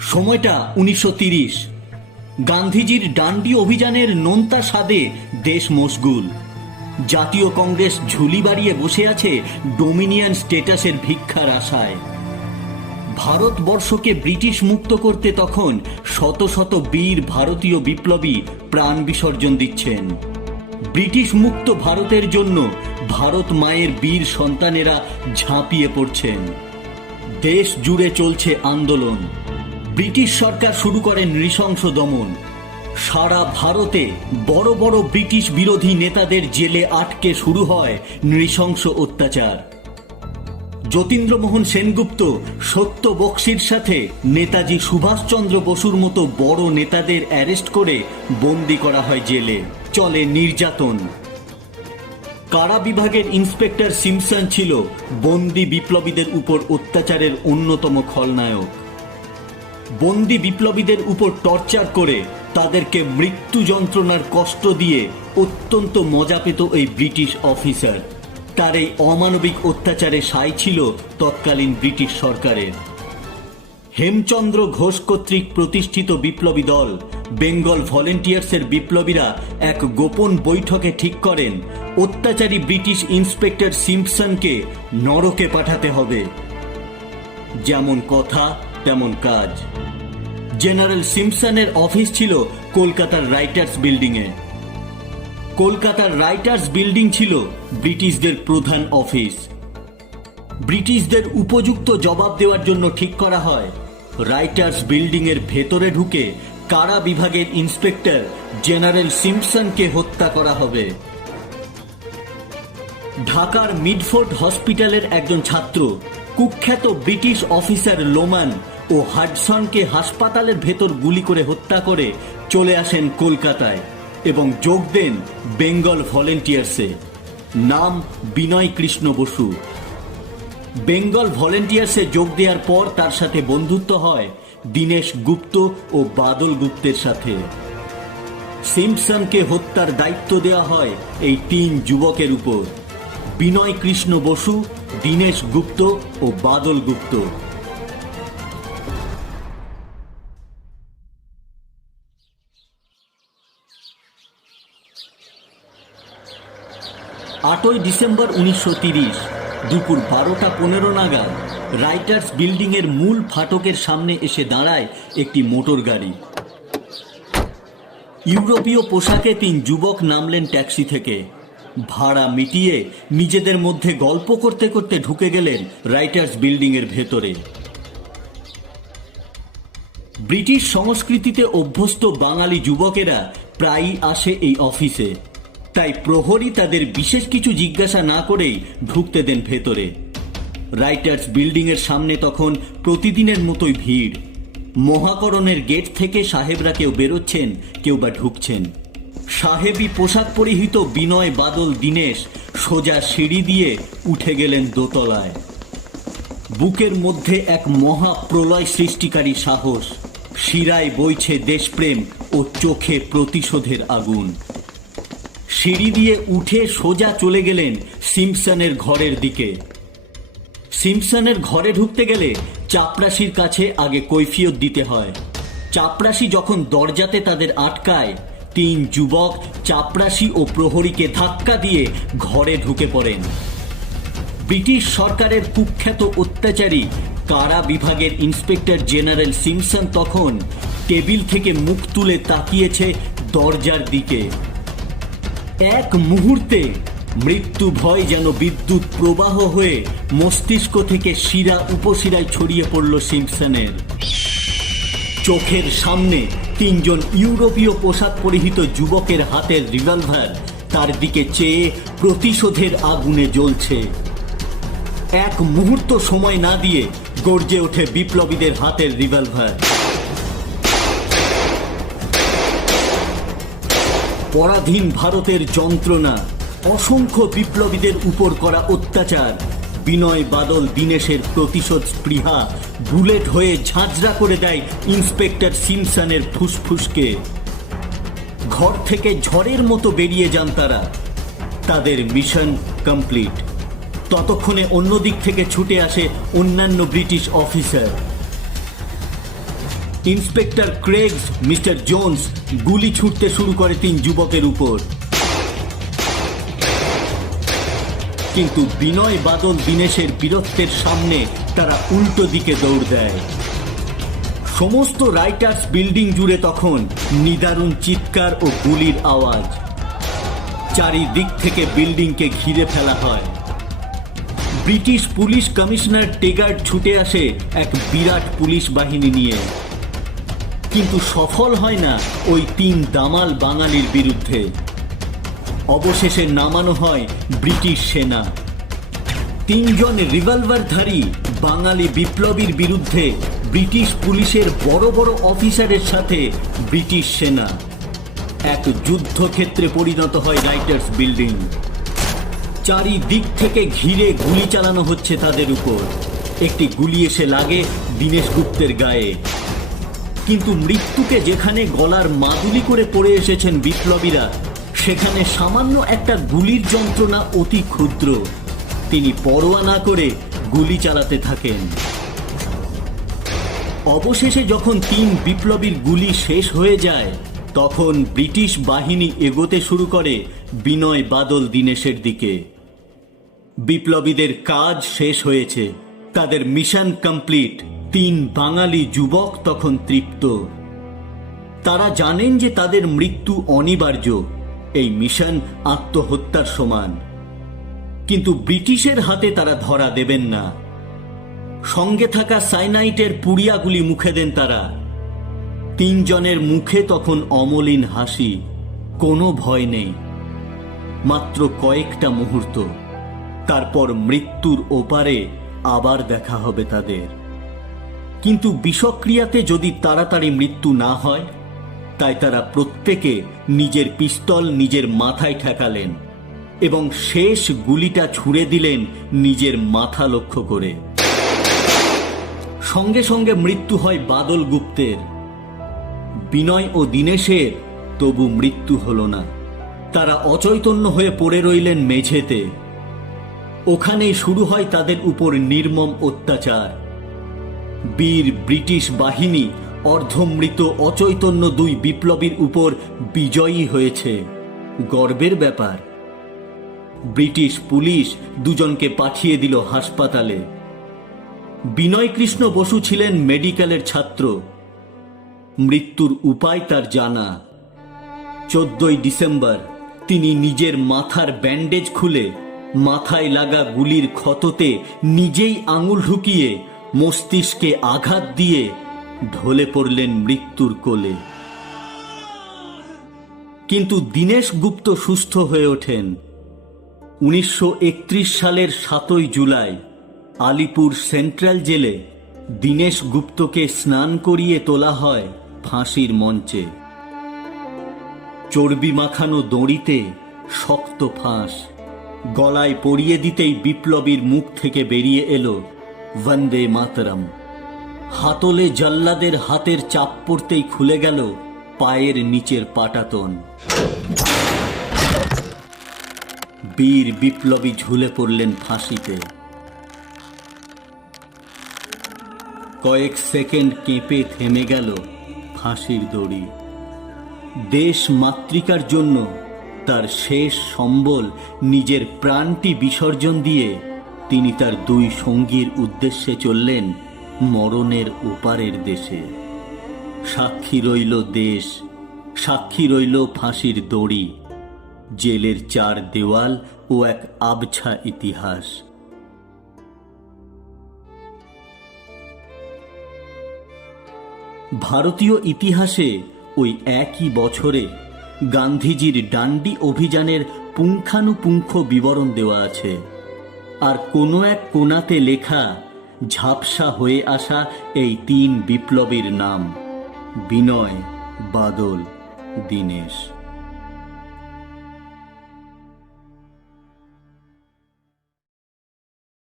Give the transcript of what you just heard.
সময়টা 1930। গান্ধীজির ডান্ডি অভিযানের নোনতা স্বাদে দেশ মশগুল। জাতীয় কংগ্রেস ঝুলি বাড়িয়ে বসে আছে ডোমিনিয়ন স্টেটাসের ভিক্ষার আশায়। ভারতবর্ষকে ব্রিটিশ মুক্ত করতে তখন শত শত বীর ভারতীয় বিপ্লবী প্রাণ বিসর্জন দিচ্ছেন। ব্রিটিশ মুক্ত ভারতের জন্য ভারত মায়ের বীর সন্তানেরা ঝাঁপিয়ে পড়ছেন। দেশ জুড়ে চলছে আন্দোলন। ব্রিটিশ সরকার শুরু করে নৃশংস দমন। সারা ভারতে বড় বড় ব্রিটিশ বিরোধী নেতাদের জেলে আটকে শুরু হয় নৃশংস অত্যাচার। যতীন্দ্রমোহন সেনগুপ্ত, সত্য বক্সির সাথে নেতাজি সুভাষচন্দ্র বসুর মতো বড় নেতাদের অ্যারেস্ট করে বন্দি করা হয় জেলে। চলে নির্যাতন। কারা বিভাগের ইন্সপেক্টর সিমসন ছিল বন্দি বিপ্লবীদের উপর অত্যাচারের অন্যতম খলনায়ক। বন্দি বিপ্লবীদের উপর টর্চার করে তাদেরকে মৃত্যু যন্ত্রণার কষ্ট দিয়ে অত্যন্ত মজা পেত এই ব্রিটিশ অফিসার। তার এই অমানবিক অত্যাচারে সায় ছিল তৎকালীন ব্রিটিশ সরকারের। হেমচন্দ্র ঘোষ কর্তৃক প্রতিষ্ঠিত বিপ্লবী দল বেঙ্গল ভলেন্টিয়ার্সের বিপ্লবীরা এক গোপন বৈঠকে ঠিক করেন অত্যাচারী ব্রিটিশ ইন্সপেক্টর সিম্পসনকে নরকে পাঠাতে হবে। যেমন কথা তেমন কাজ। জেনারেল সিম্পসনের অফিস ছিল কলকাতার রাইটার্স বিল্ডিংয়ে। কলকাতার রাইটার্স বিল্ডিং ছিল ব্রিটিশদের প্রধান অফিস। ব্রিটিশদের উপযুক্ত জবাব দেওয়ার জন্য ঠিক করা হয় রাইটার্স বিল্ডিং এর ভেতরে ঢুকে কারা বিভাগের ইন্সপেক্টর জেনারেল সিম্পসনকে হত্যা করা হবে। ঢাকার মিডফোর্ড হসপিটালের একজন ছাত্র কুখ্যাত ব্রিটিশ অফিসার লোমান ও হাডসনকে হাসপাতালের ভেতর গুলি করে হত্যা করে চলে আসেন কলকাতায় এবং যোগ দেন বেঙ্গল ভলেন্টিয়ার্সে। নাম বিনয় কৃষ্ণ বসু। বেঙ্গল ভলেন্টিয়ার্সে যোগ দেওয়ার পর তার সাথে বন্ধুত্ব হয় দীনেশ গুপ্ত ও বাদল গুপ্তের সাথে। সিম্পসনকে হত্যার দায়িত্ব দেওয়া হয় এই তিন যুবকের উপর: বিনয় কৃষ্ণ বসু, দীনেশ গুপ্ত ও বাদল গুপ্ত। আটই ডিসেম্বর 1930 দুপুর 12:15 নাগাদ রাইটার্স বিল্ডিং এর মূল ফাটকের সামনে এসে দাঁড়ায় একটি মোটর গাড়ি। ইউরোপীয় পোশাকে তিন যুবক নামলেন ট্যাক্সি থেকে। ভাড়া মিটিয়ে নিজেদের মধ্যে গল্প করতে করতে ঢুকে গেলেন রাইটার্স বিল্ডিং এর ভেতরে। ব্রিটিশ সংস্কৃতিতে অভ্যস্ত বাঙালি যুবকেরা প্রায়ই আসে এই অফিসে, তাই প্রহরী তাদের বিশেষ কিছু জিজ্ঞাসা না করেই ঢুকতে দেন ভেতরে। রাইটার্স বিল্ডিং এর সামনে তখন প্রতিদিনের মতোই ভিড়। মহাকরণের গেট থেকে সাহেবরা কেউ বেরোচ্ছেন, কেউ বা ঢুকছেন। সাহেবী পোশাক পরিহিত বিনয়, বাদল, দীনেশ সোজা সিঁড়ি দিয়ে উঠে গেলেন দোতলায়। বুকের মধ্যে এক মহা প্রলয় সৃষ্টিকারী সাহস, শিরায় বইছে দেশপ্রেম ও চোখে প্রতিশোধের আগুন। সিঁড়ি দিয়ে উঠে সোজা চলে গেলেন সিম্পসনের ঘরের দিকে। সিম্পসনের ঘরে ঢুকতে গেলে চাপরাশির কাছে আগে কৈফিয়ত দিতে হয়। চাপরাশি যখন দরজাতে তাদের আটকায়, তিন যুবক চাপরাশি ও প্রহরীকে ধাক্কা দিয়ে ঘরে ঢুকে পড়েন। ব্রিটিশ সরকারের কুখ্যাত অত্যাচারী কারা বিভাগের ইন্সপেক্টর জেনারেল সিম্পসন তখন টেবিল থেকে মুখ তুলে তাকিয়েছে দরজার দিকে। এক মুহূর্তে মৃত্যু ভয় যেন বিদ্যুৎ প্রবাহ হয়ে মস্তিষ্ক থেকে শিরা উপশিরায় ছড়িয়ে পড়ল সিম্পসনের। চোখের সামনে তিনজন ইউরোপীয় পোশাক পরিহিত যুবকের হাতের রিভলভার তার দিকে চেয়ে প্রতিশোধের আগুনে জ্বলছে। এক মুহূর্ত সময় না দিয়ে গর্জে ওঠে বিপ্লবীদের হাতের রিভলভার। পরাধীন ভারতের যন্ত্রণা, অসংখ্য বিপ্লবীদের উপর করা অত্যাচার, বিনয়, বাদল, দীনেশের প্রতিশোধ স্পৃহা বুলেট হয়ে ঝাঁঝরা করে দেয় ইন্সপেক্টর সিম্পসনের ফুসফুসকে। ঘর থেকে ঝড়ের মতো বেরিয়ে যান তারা। তাদের মিশন কমপ্লিট। ততক্ষণে অন্য দিক থেকে ছুটে আসে অন্যান্য British officer. Inspector Craigs mister Jones গুলি ছুটতে শুরু করে 3 যুবকের উপর, কিন্তু বিনয়, বাদল, দীনেশের বীরত্বের সামনে তারা উল্টো দিকে দৌড় দেয়। সমস্ত রাইটার্স বিল্ডিং জুড়ে তখন নিদারুণ চিৎকার ও গুলির আওয়াজ। চারিদিক থেকে বিল্ডিংকে ঘিরে ফেলা হয়। ব্রিটিশ পুলিশ কমিশনার টেগার্ড ছুটে আসে এক বিরাট পুলিশ বাহিনী নিয়ে, কিন্তু সফল হয় না ওই 3 দামাল বাঙালির বিরুদ্ধে। অবশেষে নামানো হয় ব্রিটিশ সেনা। 3 জন রিভলভারধারী বাঙালি বিপ্লবীর বিরুদ্ধে ব্রিটিশ পুলিশের বড় বড় অফিসারের সাথে ব্রিটিশ সেনা। এক যুদ্ধক্ষেত্রে পরিণত হয় রাইটার্স বিল্ডিং। চারিদিক থেকে ঘিরে গুলি চালানো হচ্ছে তাদের উপর। একটি গুলি এসে লাগে দীনেশ গুপ্তের গায়ে, কিন্তু মৃত্যুকে যেখানে গলার মাদুলি করে পড়ে এসেছেন বিপ্লবীরা, সেখানে সামান্য একটা গুলির যন্ত্রণা অতি ক্ষুদ্র। তিনি পরোয়া না করে গুলি চালাতে থাকেন। অবশেষে যখন 3 বিপ্লবীর গুলি শেষ হয়ে যায়, তখন ব্রিটিশ বাহিনী এগোতে শুরু করে বিনয়, বাদল, দীনেশের দিকে। বিপ্লবীদের কাজ শেষ হয়েছে, তাদের মিশন কমপ্লিট। 3 বাঙালি যুবক তখন তৃপ্ত। তারা জানেন যে তাদের মৃত্যু অনিবার্য, এই মিশন আত্মহত্যার সমান। কিন্তু ব্রিটিশের হাতে তারা ধরা দেবেন না। সঙ্গে থাকা সাইনাইটের পুড়িয়াগুলি মুখে দেন তারা। 3 জনের মুখে তখন অমলিন হাসি, কোনো ভয় নেই। মাত্র কয়েকটা মুহূর্ত, তারপর মৃত্যুর ওপারে আবার দেখা হবে তাদের। কিন্তু বিষক্রিয়াতে যদি তাড়াতাড়ি মৃত্যু না হয়, তাই তারা প্রত্যেকে নিজের পিস্তল নিজের মাথায় ঠেকালেন এবং শেষ গুলিটা ছুঁড়ে দিলেন নিজের মাথা লক্ষ্য করে। সঙ্গে সঙ্গে মৃত্যু হয় বাদল গুপ্তের। বিনয় ও দীনেশের তবু মৃত্যু হল না। তারা অচৈতন্য হয়ে পড়ে রইলেন মেঝেতে। ওখানেই শুরু হয় তাদের উপর নির্মম অত্যাচার। বীর ব্রিটিশ বাহিনী অর্ধমৃত অচৈতন্য 2 বিপ্লবীর উপর বিজয়ী হয়েছে, গর্বের ব্যাপার। ব্রিটিশ পুলিশ 2 জনকে পাঠিয়ে দিল হাসপাতালে। বিনয় কৃষ্ণ বসু ছিলেন মেডিকেলের ছাত্র। মৃত্যুর উপায় তার জানা। 14 ডিসেম্বর তিনি নিজের মাথার ব্যান্ডেজ খুলে মাথায় লাগা গুলির ক্ষততে নিজেই আঙুল ঢুকিয়ে মস্তিষ্কে আঘাত দিয়ে ঢলে পড়লেন মৃত্যুর কোলে। কিন্তু দীনেশ গুপ্ত সুস্থ হয়ে ওঠেন। 1931 সালের 7 জুলাই আলিপুর সেন্ট্রাল জেলে দীনেশ গুপ্তকে স্নান করিয়ে তোলা হয় ফাঁসির মঞ্চে। চর্বি মাখানো দড়িতে শক্ত ফাঁস, গলায় পরিয়ে দিতেই বিপ্লবীর মুখ থেকে বেরিয়ে এলো বন্দে মাতরম। হাতলে জল্লাদের হাতের চাপ পড়তেই খুলে গেল পায়ের নিচের পাটাতন। বীর বিপ্লবী ঝুলে পড়লেন ফাঁসিতে। কয়েক সেকেন্ড কেঁপে থেমে গেল ফাঁসির দড়ি। দেশ মাতৃকার জন্য তার শেষ সম্বল নিজের প্রাণটি বিসর্জন দিয়ে তিনি তার 2 সঙ্গীর উদ্দেশ্যে চললেন মরণের ওপারের দেশে। সাক্ষী রইল দেশ, সাক্ষী রইল ফাঁসির দড়ি, জেলের 4 দেওয়াল ও এক আবছা ইতিহাস। ভারতীয় ইতিহাসে ওই একই বছরে গান্ধীজির ডান্ডি অভিযানের পুঙ্খানুপুঙ্খ বিবরণ দেওয়া আছে। আর কোনো এক কোণাতে লেখা ঝাপসা হয়ে আসা এই 3 বিপ্লবীর নাম: বিনয়, বাদল, দীনেশ।